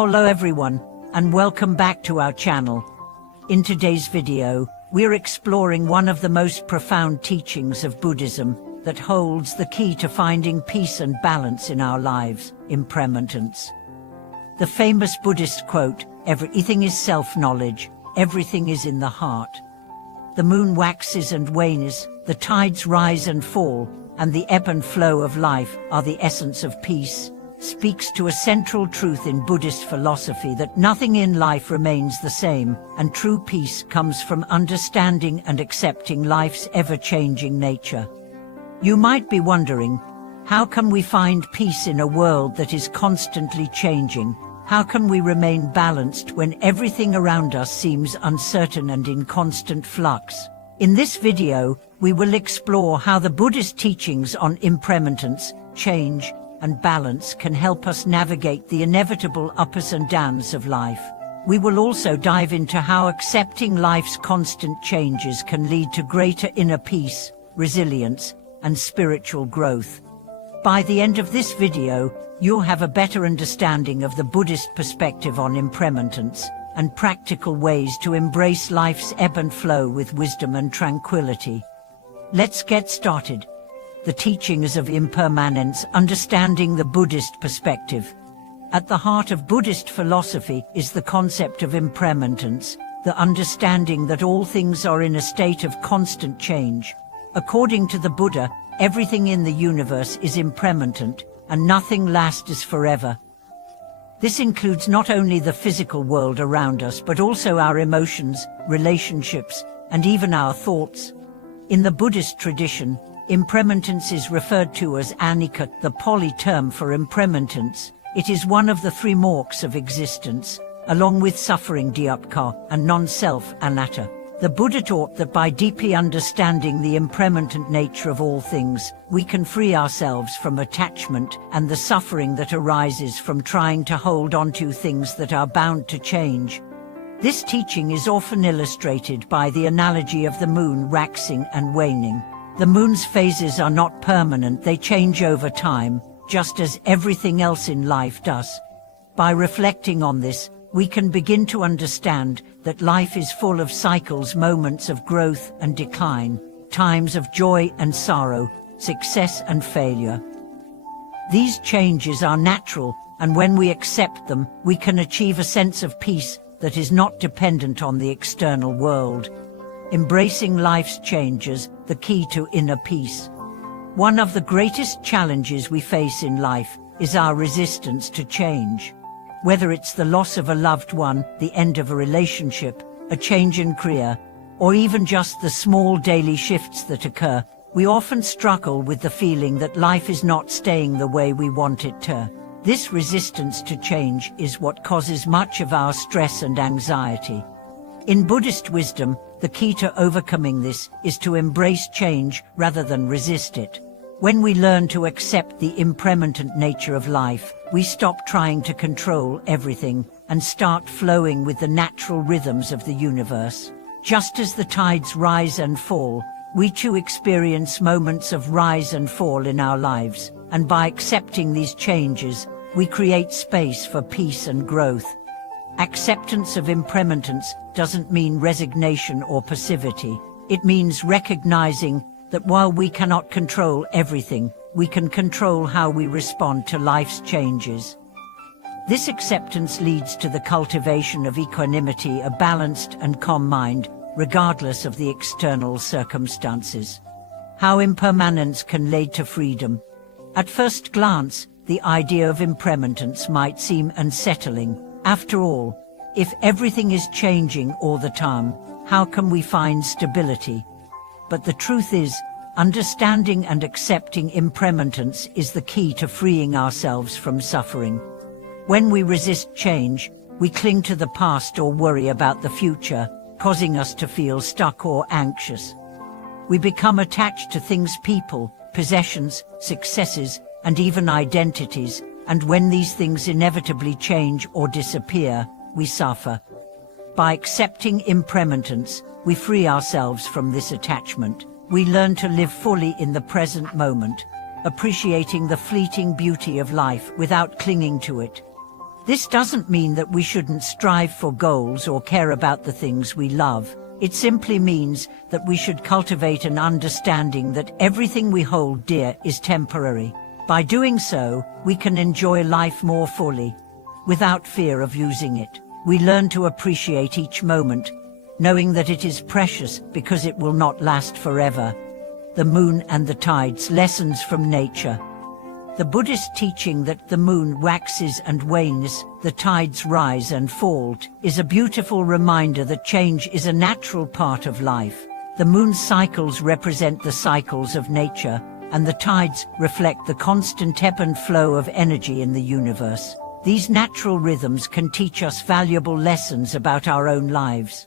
Hello everyone, and welcome back to our channel. In today's video, we're exploring one of the most profound teachings of Buddhism that holds the key to finding peace and balance in our lives, impermanence. The famous Buddhist quote, "Everything is self-knowledge, everything is in the heart." The moon waxes and wanes, the tides rise and fall, and the ebb and flow of life are the essence of peace, speaks to a central truth in Buddhist philosophy that nothing in life remains the same, and true peace comes from understanding and accepting life's ever-changing nature. You might be wondering, how can we find peace in a world that is constantly changing? How can we remain balanced when everything around us seems uncertain and in constant flux? In this video, we will explore how the Buddhist teachings on impermanence, change, and balance can help us navigate the inevitable ups and downs of life. We will also dive into how accepting life's constant changes can lead to greater inner peace, resilience, and spiritual growth. By the end of this video, you'll have a better understanding of the Buddhist perspective on impermanence and practical ways to embrace life's ebb and flow with wisdom and tranquility. Let's get started. The teachings of impermanence, understanding the Buddhist perspective. At the heart of Buddhist philosophy is the concept of impermanence, the understanding that all things are in a state of constant change. According to the Buddha, everything in the universe is impermanent, and nothing lasts forever. This includes not only the physical world around us but also our emotions, relationships, and even our thoughts. In the Buddhist tradition, impermanence is referred to as anicca, the Pali term for impermanence. It is one of the three marks of existence, along with suffering dukkha and non-self anatta. The Buddha taught that by deeply understanding the impermanent nature of all things, we can free ourselves from attachment and the suffering that arises from trying to hold on to things that are bound to change. This teaching is often illustrated by the analogy of the moon waxing and waning. The moon's phases are not permanent, they change over time, just as everything else in life does. By reflecting on this, we can begin to understand that life is full of cycles, moments of growth and decline, times of joy and sorrow, success and failure. These changes are natural, and when we accept them, we can achieve a sense of peace that is not dependent on the external world. Embracing life's changes, the key to inner peace. One of the greatest challenges we face in life is our resistance to change. Whether it's the loss of a loved one, the end of a relationship, a change in career, or even just the small daily shifts that occur, we often struggle with the feeling that life is not staying the way we want it to. This resistance to change is what causes much of our stress and anxiety. In Buddhist wisdom, the key to overcoming this is to embrace change rather than resist it. When we learn to accept the impermanent nature of life, we stop trying to control everything and start flowing with the natural rhythms of the universe. Just as the tides rise and fall, we too experience moments of rise and fall in our lives, and by accepting these changes, we create space for peace and growth. Acceptance of impermanence doesn't mean resignation or passivity. It means recognizing that while we cannot control everything, we can control how we respond to life's changes. This acceptance leads to the cultivation of equanimity, a balanced and calm mind, regardless of the external circumstances. How impermanence can lead to freedom. At first glance, the idea of impermanence might seem unsettling. After all, if everything is changing all the time, how can we find stability? But the truth is, understanding and accepting impermanence is the key to freeing ourselves from suffering. When we resist change, we cling to the past or worry about the future, causing us to feel stuck or anxious. We become attached to things, people, possessions, successes, and even identities, and when these things inevitably change or disappear, we suffer. By accepting impermanence, we free ourselves from this attachment. We learn to live fully in the present moment, appreciating the fleeting beauty of life without clinging to it. This doesn't mean that we shouldn't strive for goals or care about the things we love. It simply means that we should cultivate an understanding that everything we hold dear is temporary. By doing so, we can enjoy life more fully, without fear of losing it. We learn to appreciate each moment, knowing that it is precious because it will not last forever. The moon and the tides, lessons from nature. The Buddhist teaching that the moon waxes and wanes, the tides rise and fall, is a beautiful reminder that change is a natural part of life. The moon's cycles represent the cycles of nature, and the tides reflect the constant ebb and flow of energy in the universe. These natural rhythms can teach us valuable lessons about our own lives.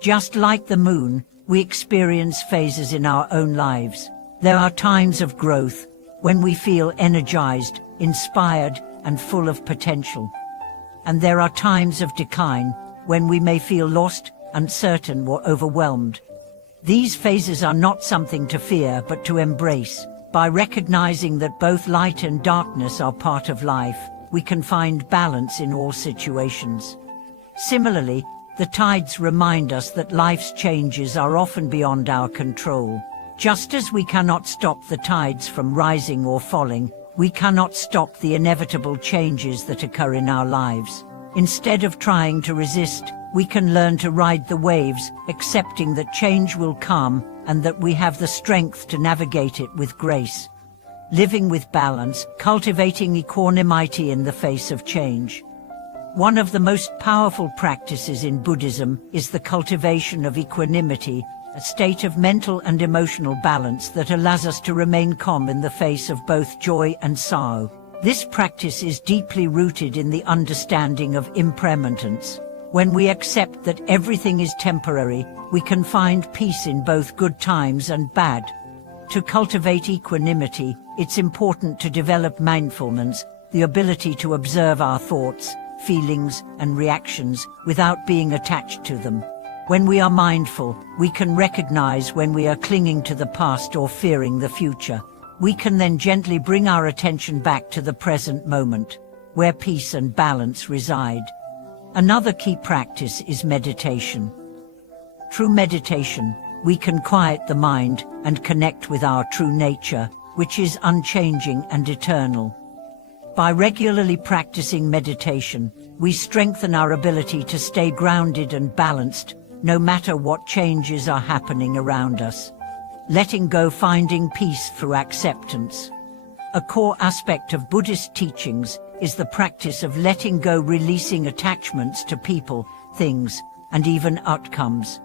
Just like the moon, we experience phases in our own lives. There are times of growth, when we feel energized, inspired, and full of potential. And there are times of decline, when we may feel lost, uncertain, or overwhelmed. These phases are not something to fear but to embrace. By recognizing that both light and darkness are part of life, we can find balance in all situations. Similarly, the tides remind us that life's changes are often beyond our control. Just as we cannot stop the tides from rising or falling, we cannot stop the inevitable changes that occur in our lives. Instead of trying to resist, we can learn to ride the waves, accepting that change will come and that we have the strength to navigate it with grace. Living with balance, cultivating equanimity in the face of change. One of the most powerful practices in Buddhism is the cultivation of equanimity, a state of mental and emotional balance that allows us to remain calm in the face of both joy and sorrow. This practice is deeply rooted in the understanding of impermanence. When we accept that everything is temporary, we can find peace in both good times and bad. To cultivate equanimity, it's important to develop mindfulness, the ability to observe our thoughts, feelings, and reactions without being attached to them. When we are mindful, we can recognize when we are clinging to the past or fearing the future. We can then gently bring our attention back to the present moment, where peace and balance reside. Another key practice is meditation. Through meditation, we can quiet the mind and connect with our true nature, which is unchanging and eternal. By regularly practicing meditation, we strengthen our ability to stay grounded and balanced, no matter what changes are happening around us. Letting go, finding peace through acceptance. A core aspect of Buddhist teachings is the practice of letting go, releasing attachments to people, things, and even outcomes.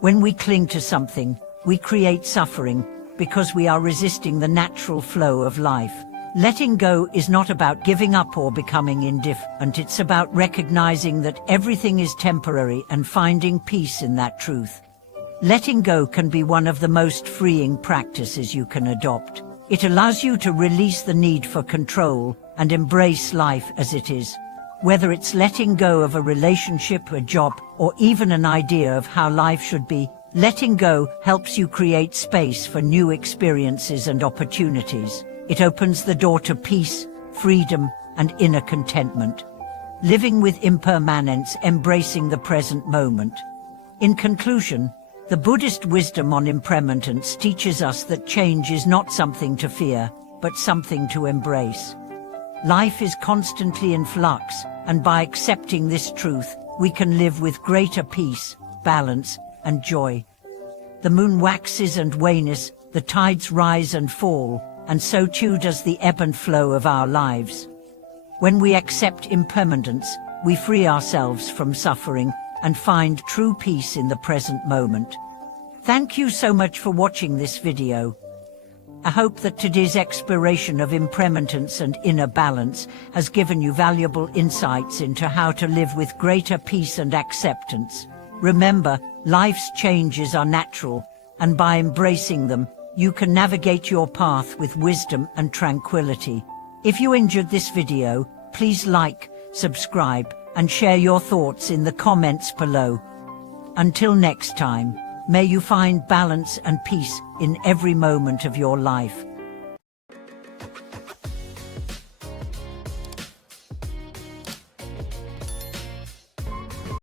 When we cling to something, we create suffering because we are resisting the natural flow of life. Letting go is not about giving up or becoming indifferent. It's about recognizing that everything is temporary and finding peace in that truth. Letting go can be one of the most freeing practices you can adopt. It allows you to release the need for control and embrace life as it is. Whether it's letting go of a relationship, a job, or even an idea of how life should be, letting go helps you create space for new experiences and opportunities. It opens the door to peace, freedom, and inner contentment. Living with impermanence, embracing the present moment. In conclusion, the Buddhist wisdom on impermanence teaches us that change is not something to fear, but something to embrace. Life is constantly in flux, and by accepting this truth, we can live with greater peace, balance, and joy. The moon waxes and wanes, the tides rise and fall, and so too does the ebb and flow of our lives. When we accept impermanence, we free ourselves from suffering and find true peace in the present moment. Thank you so much for watching this video. I hope that today's exploration of impermanence and inner balance has given you valuable insights into how to live with greater peace and acceptance. Remember, life's changes are natural, and by embracing them, you can navigate your path with wisdom and tranquility. If you enjoyed this video, please like, subscribe, and share your thoughts in the comments below. Until next time, may you find balance and peace in every moment of your life.